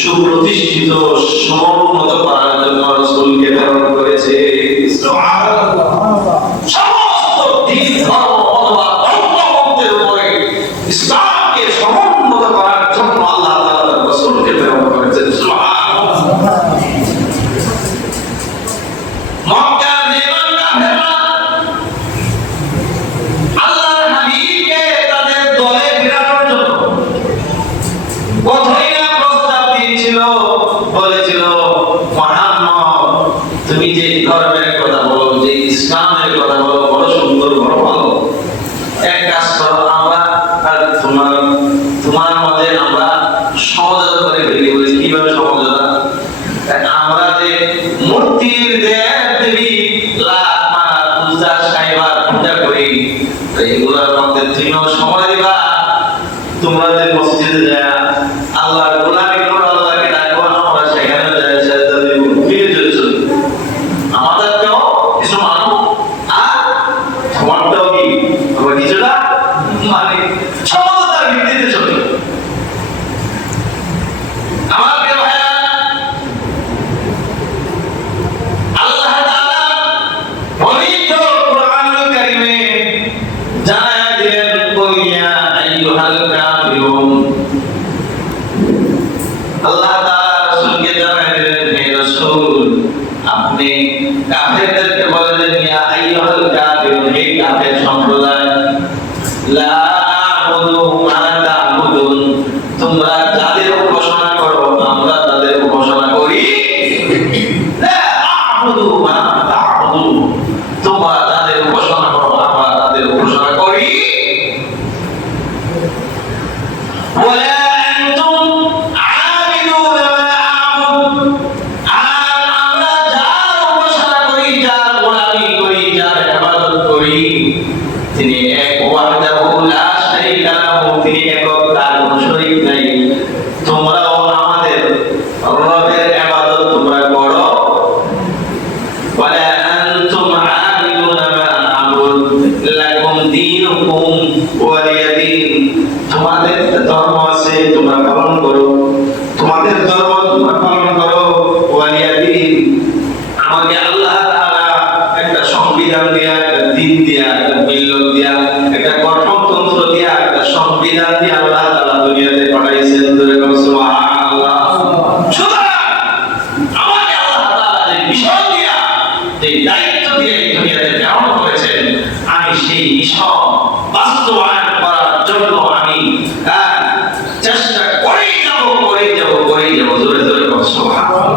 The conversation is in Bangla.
সুপ্রতিষ্ঠিত সমুন্নত করার জন্য রাসূলকে প্রেরণ করেছে। সুবহানাল্লাহ। সমস্ত দিন ধর্ম অথবা ধর্মমতের উপরে ইসলামকে সমুন্নত করার জন্য আল্লাহ তাআলা তার রাসূলকে প্রেরণ করেছেন। সুবহানাল্লাহ। মক্কা নির্মাণ কাফেররা আল্লাহর হাবিবকে তাদের দলে ফেরানোর জন্য বলেছিল, মুহাম্মদ তুমি যে ধর্মের কথা বলো, যে ইসলামের কথা বলো, বড় সুন্দর, বড় ভালো, এক কাজ করো, আমরা আর তোমার মাঝে আমরা সমঝোতা করে ফেলি। বলেছি কিভাবে সমঝোতা? আমরা যে মূর্তির দেবী লাত মানাত উজ্জা সাইবার পূজা করি, এগুলোর মধ্যে তুমিও সময় দিবা, তোমরা যে মসজিদে যায় আল্লাহর গোলামি করো, আল্লাহকে ডাকো, আমরা সেখানে যাই সেজদা দেব, ফিরে চলে চলি। আমাদেরকেও কিছু মানো আর তোমারটাও কি আমরা কিছুটা মানে সমঝোতার ভিত্তিতে চলি। আমার প্রিয় ভাইরা, আল্লাহ তাআলা পবিত্র কোরআনুল কারীমে জানায়া দিলেন, কুলিয়া আইয়ুহাল কাফিরুন। আল্লাহ তাআলা রাসূলকে জানায়া দিলেন, হে রাসূল আপনি কাফেরদেরকে বলেন, ইয়া আইয়ুহাল কাফিরুন, হে কাফের সম্প্রদায়, লা আ'বুদু মা তা'বুদুন, তোমরা যাদের উপাসনা করো আমরা তাদের উপাসনা করি। লা আ'বুদু মা তা'বুদুন, তোমরা তাদের উপাসনা করো আমরা তাদের উপাসনা করি। ওয়ালা আনতুম আ'বিদুন মা আ'বুদ, আর আমরা যার উপাসনা করি, যার গোলামি করি, যার ইবাদত করি, তিনি এক ওয়াহদাহু লা শারীকা লাহু, তিনি একক, তার কোনো শরীক নাই। তোমরাও আমাদের রবের ইবাদত তোমরা করো। ওয়ালা আনতুম আ'বিদুনা মা আ'বুদ লাকুম দীনুকুম ওয়ালিয়া দীন, তোমাদের ধর্ম আছে তোমরা পালন করো, তোমাদের ধর্ম তোমরা পালন করো। ওয়ালিয়া দীন, আমাকে আল্লাহ তাআলা একটা সংবিধান দিয়া, একটা দিন দিয়া, একটা মিল্লাত দিয়া, একটা গঠনতন্ত্র দিয়া, একটা সংবিধান দিয়া আল্লাহ তাআলা দুনিয়াতে পাঠাইছেন। সুবহানাল্লাহ। সুতরাং আমাকে আল্লাহ তাআলা যে মিশন দিয়া, যে দায়িত্ব দিয়ে দুনিয়াতে প্রেরণ করেছেন, আমি সেই মিশন বাস্তবায়ন করার জন্য আমি চেষ্টা করেই যাব। জোরে জোরে বলো সুবহানাল্লাহ।